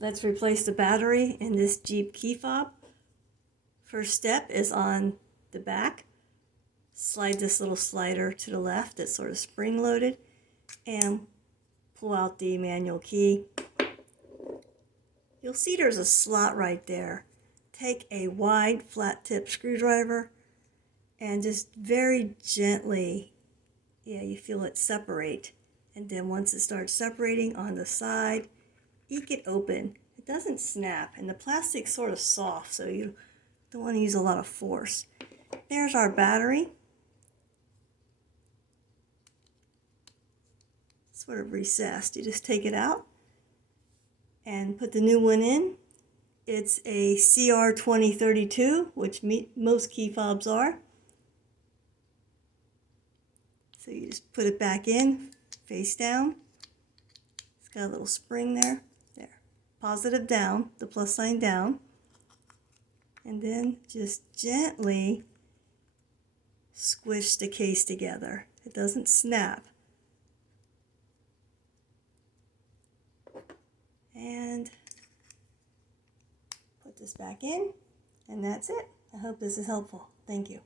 Let's replace the battery in this Jeep key fob. First step is on the back. Slide this little slider to the left that's sort of spring-loaded and pull out the manual key. You'll see there's a slot right there. Take a wide flat tip screwdriver and just very gently, you feel it separate. And then once it starts separating on the side, eke it open. It doesn't snap, and the plastic's sort of soft, so you don't want to use a lot of force. There's our battery. Sort of recessed. You just take it out and put the new one in. It's a CR2032, which most key fobs are. So you just put it back in, face down. It's got a little spring there. There. Positive down, the plus sign down. And then just gently squish the case together. It doesn't snap. And put this back in, and that's it. I hope this is helpful. Thank you.